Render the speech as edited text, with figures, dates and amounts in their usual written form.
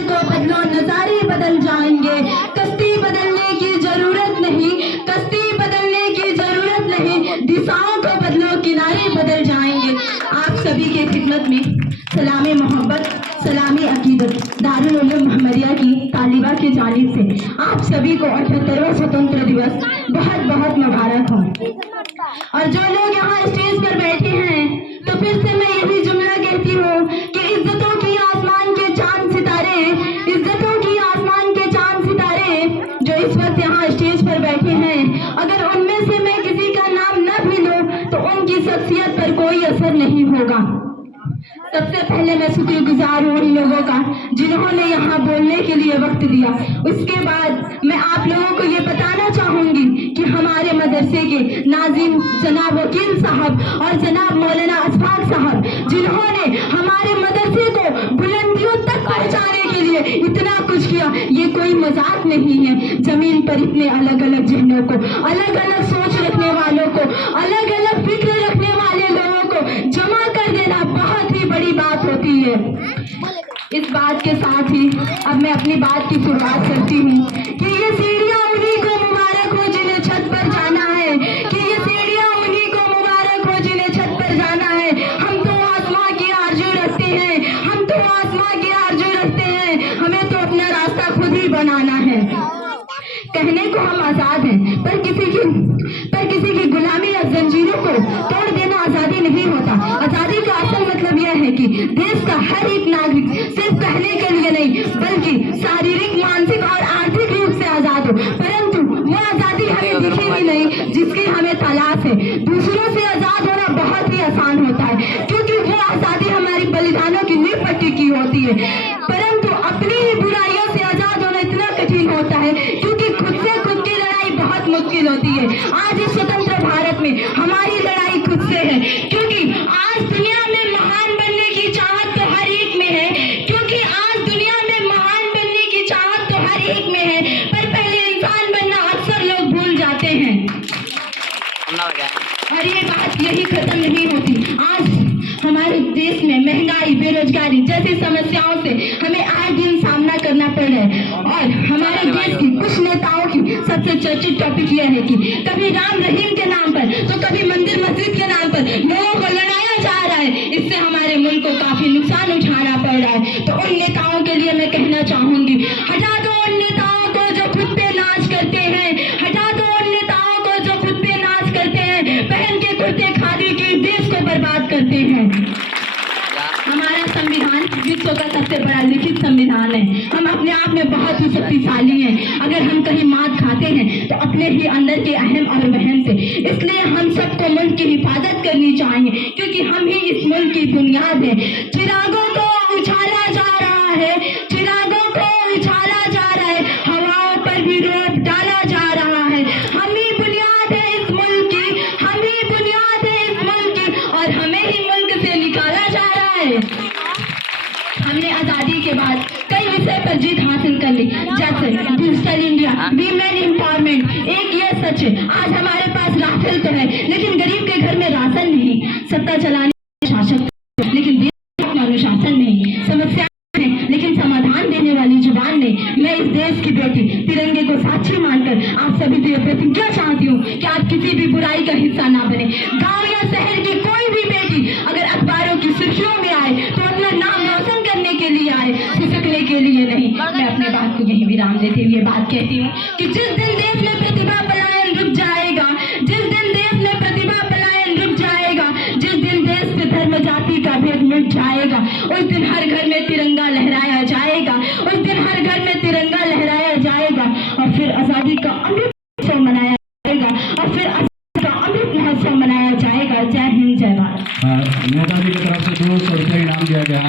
को बदलो, नजारे बदल जाएंगे। कश्ती बदलने की जरूरत नहीं, कश्ती बदलने की जरूरत नहीं, दिशाओं को बदलो, किनारे बदल जाएंगे। आप सभी के खिदमत में सलामी मोहब्बत, सलामी अकीदत दारुल उलूम मोहम्मदिया की तालिबा की जानिब से आप सभी को 78वां स्वतंत्र दिवस बहुत बहुत मुबारक हो। और जो लोग यहाँ स्टेज पर बैठे हैं, तो फिर से मैं यही जुमला कहती हूँ कि इज्जतों की आसमान के चांद सितारे, इज्जतों की आसमान के चांद सितारे जो इस वक्त यहाँ स्टेज पर बैठे हैं, अगर उनमें से मैं किसी का नाम न भी लूं तो उनकी शख्सियत पर कोई असर नहीं होगा। सबसे पहले मैं शुक्रगुजार हूँ उन लोगों का जिन्होंने यहाँ बोलने के लिए वक्त दिया। उसके बाद मैं आप लोगों को ये बताना चाहूंगी कि हमारे मदरसे के नाज़िम जनाब वकील साहब और जनाब मौलाना अशफाक साहब जिन्होंने हमारे मदरसे को बुलंदियों तक पहुँचाने के लिए इतना कुछ किया, ये कोई मजाक नहीं है। जमीन पर इतने अलग अलग जहनों को, अलग अलग सोच रखने वालों को, अलग अलग फिक्र रखने वाले लोगों को जमा कर देना बहुत ही बड़ी बात होती है। इस बात के साथ ही अब मैं अपनी बात की शुरुआत करती हूँ कि ये सीढ़ियाँ उन्हीं को मुबारक हो जिन्हें छत पर जाना है, कि ये सीढ़ियाँ उन्हीं को मुबारक हो जिन्हें छत पर जाना है। हम तो आसमां की आरज़ू रखते हैं, हम तो आसमां की आरज़ू रखते हैं, हमें तो अपना रास्ता खुद ही बनाना है। कहने को हम आजाद हैं, पर किसी की गुलामी या जंजीरों को तोड़ देना आजादी नहीं होता। आजादी का असल मतलब यह है कि देश का हर एक नागरिक सिर्फ कहने के लिए नहीं बल्कि शारीरिक, मानसिक और आर्थिक रूप से आजाद हो। परंतु वो आजादी हमें दिखेगी नहीं जिसकी हमें तलाश है। दूसरों से आजाद होना बहुत ही आसान होता है क्योंकि वो आजादी हमारी बलिदानों की नींव पट्टी की होती है, परंतु अपनी ही बुराइयों से आजाद होना इतना कठिन होता है क्योंकि खुद से खुद की लड़ाई बहुत मुश्किल होती है। आज इस स्वतंत्र भारत में हमारी लड़ाई खुद से है, क्योंकि आज दुनिया में महान बनने की चाहत तो हर एक में है, क्योंकि आज दुनिया में महान बनने की चाहत तो हर एक में है, पर पहले इंसान बनना अक्सर लोग भूल जाते हैं। और ये बात यही खत्म नहीं होती। आज हमारे देश में महंगाई, बेरोजगारी जैसी समस्याओं से हमें आए दिन सामना करना पड़ रहा है। और हमारे देश की कुछ नेताओं की सबसे चर्चित टॉपिक यह है कि कभी राम रहीम के नाम पर तो कभी मंदिर मस्जिद के नाम पर लोगों को लड़ाया जा रहा है। इससे हमारे मुल्क को काफी नुकसान उठाना पड़ रहा है। तो उन नेताओं के लिए मैं कहना चाहूंगी, हटा दो उन नेताओं को जो खुद पे नाच करते हैं, हटा दो उन नेताओं को जो खुद पे नाच करते हैं, पहन के कुर्ते खादी की देश को बर्बाद करते हैं। हमारा संविधान विश्व का सबसे बड़ा लिखित संविधान है। हम अपने आप में बहुत ही शक्तिशाली हैं। अगर हम कहीं मात खाते हैं तो अपने ही अंदर के अहम और वहम से। इसलिए हम सबको मुल्क की हिफाजत करनी चाहिए क्योंकि हम ही इस मुल्क की बुनियाद है। चिरागों को उछाला जा रहा है, चिरागों को उछाला जा रहा है, हवाओं पर भी रोक डाला जा रहा है। हम ही बुनियाद है इस मुल्क की, हम ही बुनियाद है इस मुल्क की, और हमें ही मुल्क से निकाला जा रहा है। हमने आजादी के बाद कई विषय पर जीत हासिल कर ली, जैसे डिजिटल इंडिया, वीमेन एम्पावरमेंट। एक ये सच है, आज हमारे पास राफेल तो है लेकिन गरीब के घर में राशन नहीं। सत्ता चलाने शासक लेकिन देश में अनुशासन नहीं। समस्या है लेकिन समाधान देने वाली जुबान नहीं। मैं इस देश की बेटी तिरंगे को साक्षी मानकर आप सभी से प्रतिज्ञा चाहती हूँ कि आप किसी भी बुराई का हिस्सा ना बने। गाँव या शहर की कोई भी बेटी अगर अखबारों की सुर्खियों में आए तो अपना नाम रोशन करने के लिए आए, सिसकने के लिए नहीं। मैं अपने बात को यही विराम देते हुए बात कहती हूँ कि जिस दिन देश में प्रतिभा पलायन रुक जाएगा, जिस दिन देश में प्रतिभा पलायन रुक जाएगा, जिस दिन देश से धर्म जाति का भेद मिट जाएगा, उस दिन हर घर में तिरंगा लहराया जाएगा, उस दिन हर घर में तिरंगा लहराया जाएगा, और फिर आजादी का अमृत महोत्सव मनाया जाएगा, और फिर आजादी का अमृत महोत्सव मनाया जाएगा। जय हिंद, जय भारत। नेताजी की तरफ से 200 रुपये इनाम दिया गया।